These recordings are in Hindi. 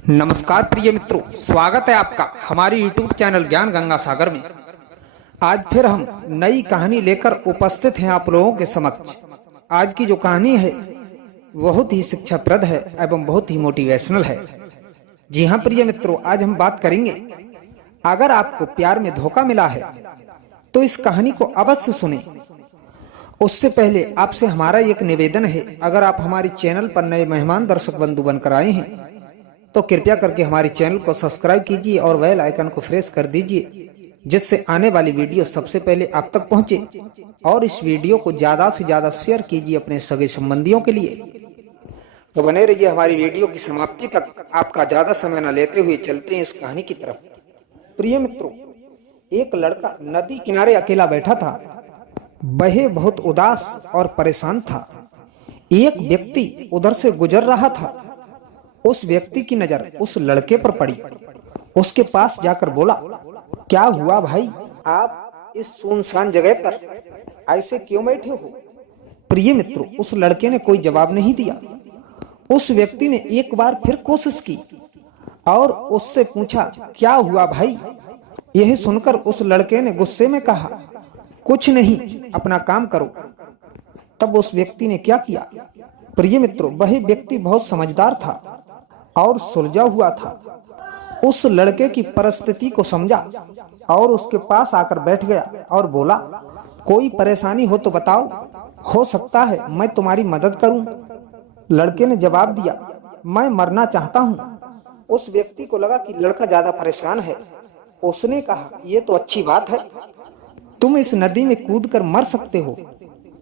नमस्कार प्रिय मित्रों, स्वागत है आपका हमारे YouTube चैनल ज्ञान गंगा सागर में। आज फिर हम नई कहानी लेकर उपस्थित हैं आप लोगों के समक्ष। आज की जो कहानी है बहुत ही शिक्षाप्रद है एवं बहुत ही मोटिवेशनल है। जी हाँ प्रिय मित्रों, आज हम बात करेंगे, अगर आपको प्यार में धोखा मिला है तो इस कहानी को अवश्य सुने। उससे पहले आपसे हमारा एक निवेदन है, अगर आप हमारे चैनल पर नए मेहमान दर्शक बंधु बनकर आए हैं तो कृपया करके हमारे चैनल को सब्सक्राइब कीजिए और बेल आइकन को प्रेस कर दीजिए, जिससे आने वाली वीडियो सबसे पहले आप तक पहुंचे। और इस वीडियो को ज्यादा से ज्यादा शेयर कीजिए अपने सगे संबंधियों के लिए। तो बने रहिए हमारी वीडियो की समाप्ति तक। आपका ज्यादा समय न लेते हुए चलते हैं इस कहानी की तरफ। प्रिय मित्रों, एक लड़का नदी किनारे अकेला बैठा था। वह बहुत उदास और परेशान था। एक व्यक्ति उधर से गुजर रहा था। उस व्यक्ति की नजर उस लड़के पर पड़ी। उसके पास जाकर बोला, क्या हुआ भाई, आप इस सुनसान जगह पर ऐसे क्यों बैठे हो? प्रिय मित्रों, उस लड़के ने कोई जवाब नहीं दिया। उस व्यक्ति ने एक बार फिर कोशिश की और उससे पूछा, क्या हुआ भाई? यह सुनकर उस लड़के ने गुस्से में कहा, कुछ नहीं, अपना काम करो। तब उस व्यक्ति ने क्या किया? प्रिय मित्रों, वह व्यक्ति बहुत समझदार था और सुलझा हुआ था। उस लड़के की परिस्थिति को समझा और उसके पास आकर बैठ गया और बोला, कोई परेशानी हो तो बताओ, हो सकता है मैं तुम्हारी मदद करूं। लड़के ने जवाब दिया, मैं मरना चाहता हूं। उस व्यक्ति को लगा कि लड़का ज्यादा परेशान है। उसने कहा, ये तो अच्छी बात है, तुम इस नदी में कूदकर मर सकते हो,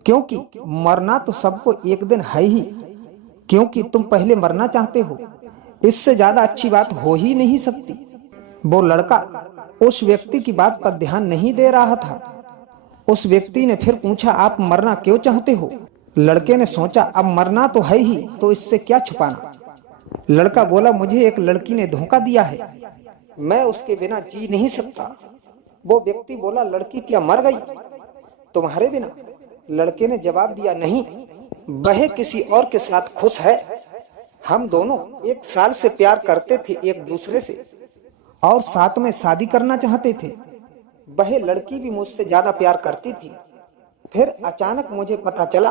क्योंकि मरना तो सबको एक दिन है ही। क्योंकि तुम पहले मरना चाहते हो, इससे ज्यादा अच्छी बात हो ही नहीं सकती। वो लड़का उस व्यक्ति की बात पर ध्यान नहीं दे रहा था। उस व्यक्ति ने फिर पूछा, आप मरना क्यों चाहते हो? लड़के ने सोचा, अब मरना तो है ही, तो इससे क्या छुपाना। लड़का बोला, मुझे एक लड़की ने धोखा दिया है, मैं उसके बिना जी नहीं सकता। वो व्यक्ति बोला, लड़की क्या मर गई तुम्हारे बिना? लड़के ने जवाब दिया, नहीं, वह किसी और के साथ खुश है। हम दोनों 1 साल से प्यार करते थे एक दूसरे से और साथ में शादी करना चाहते थे। वह लड़की भी मुझसे ज्यादा प्यार करती थी। फिर अचानक मुझे पता चला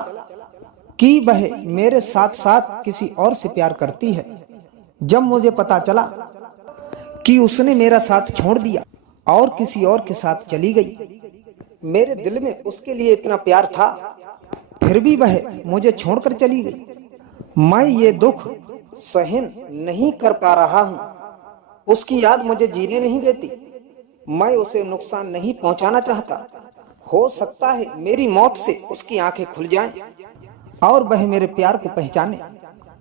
कि वह मेरे साथ साथ किसी और से प्यार करती है। जब मुझे पता चला कि उसने मेरा साथ छोड़ दिया और किसी और के साथ चली गई, मेरे दिल में उसके लिए इतना प्यार था, फिर भी वह मुझे छोड़कर चली गई। मैं ये दुख सहन नहीं कर पा रहा हूँ। उसकी याद मुझे जीने नहीं देती। मैं उसे नुकसान नहीं पहुंचाना चाहता। हो सकता है मेरी मौत से उसकी आंखें खुल जाएं और वह मेरे प्यार को पहचाने।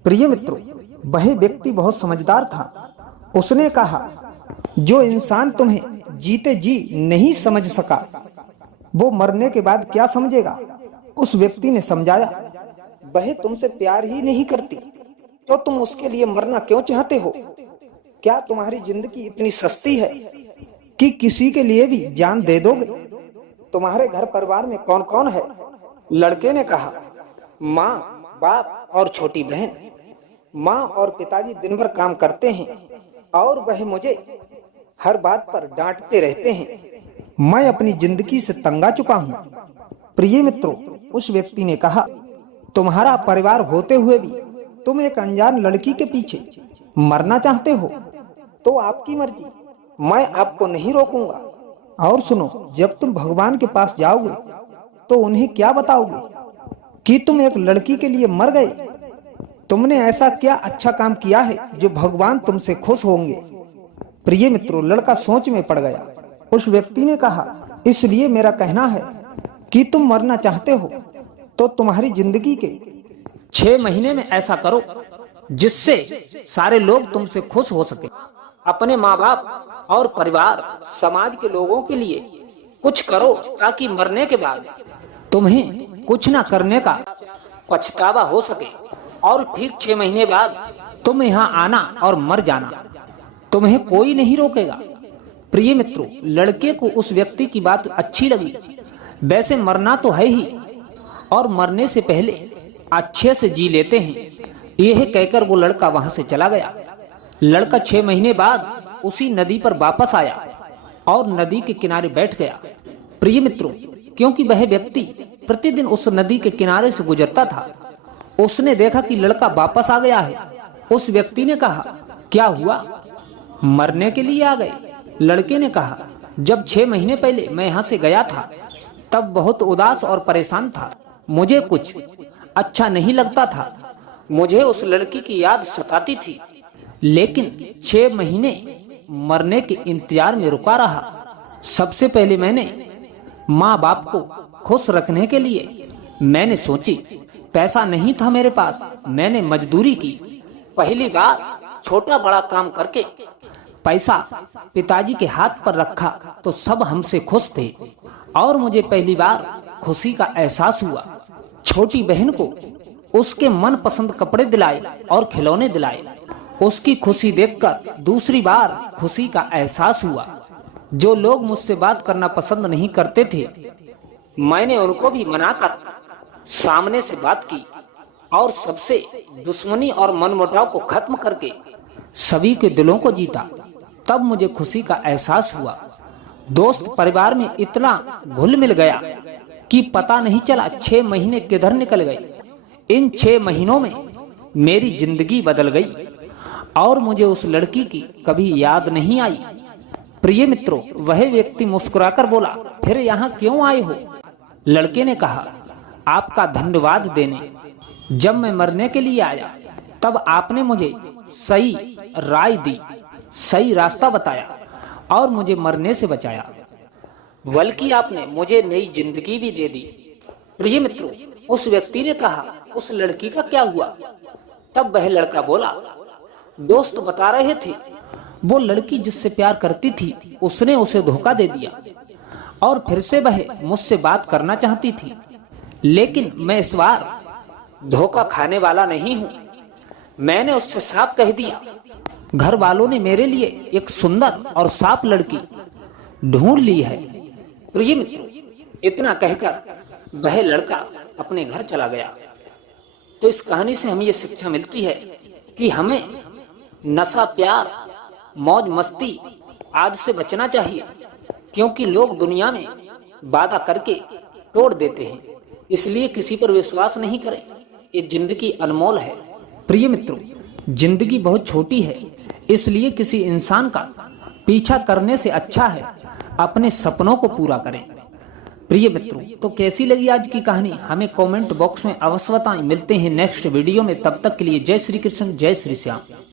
प्रिय मित्रों, वह व्यक्ति बहुत समझदार था। उसने कहा, जो इंसान तुम्हें जीते जी नहीं समझ सका, वो मरने के बाद क्या समझेगा? उस व्यक्ति ने समझाया, वह तुमसे प्यार ही नहीं करती तो तुम उसके लिए मरना क्यों चाहते हो? क्या तुम्हारी जिंदगी इतनी सस्ती है कि किसी के लिए भी जान दे दोगे? तुम्हारे घर परिवार में कौन कौन है? लड़के ने कहा, माँ, बाप और छोटी बहन। माँ और पिताजी दिन भर काम करते हैं और वह मुझे हर बात पर डांटते रहते हैं। मैं अपनी जिंदगी से तंग आ चुका हूँ। प्रिय मित्रों, उस व्यक्ति ने कहा, तुम्हारा परिवार होते हुए भी तुम एक अनजान लड़की के पीछे मरना चाहते हो तो आपकी मर्जी, मैं आपको नहीं रोकूंगा। और सुनो, जब तुम भगवान के पास जाओगे तो उन्हें क्या बताओगे कि तुम एक लड़की के लिए मर गए? तुमने ऐसा क्या अच्छा काम किया है जो भगवान तुमसे खुश होंगे? प्रिय मित्रों, लड़का सोच में पड़ गया। उस व्यक्ति ने कहा, इसलिए मेरा कहना है कि तुम मरना चाहते हो तो तुम्हारी जिंदगी के 6 महीने में ऐसा करो जिससे सारे लोग तुमसे खुश हो सके। अपने माँ बाप और परिवार, समाज के लोगों के लिए कुछ करो ताकि मरने के बाद तुम्हें कुछ न करने का पछतावा हो सके और ठीक 6 महीने बाद तुम यहाँ आना और मर जाना। तुम्हें कोई नहीं रोकेगा। प्रिय मित्रों, लड़के को उस व्यक्ति की बात अच्छी लगी। वैसे मरना तो है ही और मरने से पहले अच्छे से जी लेते हैं, यह कहकर वो लड़का वहां से चला गया। लड़का 6 महीने बाद उसी नदी पर वापस आया और नदी के किनारे बैठ गया। प्रिय मित्रों, क्योंकि वह व्यक्ति प्रतिदिन उस नदी के किनारे से गुजरता था, उसने देखा कि लड़का वापस आ गया है। उस व्यक्ति ने कहा, क्या हुआ, मरने के लिए आ गए? लड़के ने कहा, जब 6 महीने पहले मैं यहाँ से गया था तब बहुत उदास और परेशान था। मुझे कुछ अच्छा नहीं लगता था। मुझे उस लड़की की याद सताती थी, लेकिन 6 महीने मरने के इंतजार में रुका रहा। सबसे पहले मैंने माँ बाप को खुश रखने के लिए मैंने सोची, पैसा नहीं था मेरे पास, मैंने मजदूरी की। पहली बार छोटा बड़ा काम करके पैसा पिताजी के हाथ पर रखा तो सब हमसे खुश थे और मुझे पहली बार खुशी का एहसास हुआ। छोटी बहन को उसके मनपसंद कपड़े दिलाए और खिलौने दिलाए। उसकी खुशी देखकर दूसरी बार खुशी का एहसास हुआ। जो लोग मुझसे बात करना पसंद नहीं करते थे, मैंने उनको भी मनाकर सामने से बात की और सबसे दुश्मनी और मनमुटाव को खत्म करके सभी के दिलों को जीता। तब मुझे खुशी का एहसास हुआ। दोस्त परिवार में इतना घुल मिल गया कि पता नहीं चला 6 महीने किधर निकल गए। इन 6 महीनों में मेरी जिंदगी बदल गई और मुझे उस लड़की की कभी याद नहीं आई। प्रिय मित्रों, वह व्यक्ति मुस्कुराकर बोला, फिर यहाँ क्यों आए हो? लड़के ने कहा, आपका धन्यवाद देने। जब मैं मरने के लिए आया तब आपने मुझे सही राय दी, सही रास्ता बताया और मुझे मरने से बचाया, बल्कि आपने मुझे नई जिंदगी भी दे दी। प्रिय मित्रों, उस व्यक्ति ने कहा, उस लड़की का क्या हुआ? तब वह लड़का बोला, दोस्त बता रहे थे, वो लड़की जिससे प्यार करती थी उसने उसे धोखा दे दिया और फिर से वह मुझसे बात करना चाहती थी, लेकिन मैं इस बार धोखा खाने वाला नहीं हूँ। मैंने उससे साफ कह दिया। घर वालों ने मेरे लिए एक सुंदर और साफ लड़की ढूंढ ली है। प्रिय मित्रों, इतना कहकर वह लड़का अपने घर चला गया। तो इस कहानी से हमें ये शिक्षा मिलती है कि हमें नशा, प्यार, मौज मस्ती आदि से बचना चाहिए, क्योंकि लोग दुनिया में वादा करके तोड़ देते हैं। इसलिए किसी पर विश्वास नहीं करें। ये जिंदगी अनमोल है। प्रिय मित्रों, जिंदगी बहुत छोटी है, इसलिए किसी इंसान का पीछा करने से अच्छा है अपने सपनों को पूरा करें। प्रिय मित्रों, तो कैसी लगी आज की कहानी हमें कमेंट बॉक्स में अवश्य बताएं। मिलते हैं नेक्स्ट वीडियो में, तब तक के लिए जय श्री कृष्ण, जय श्री श्याम।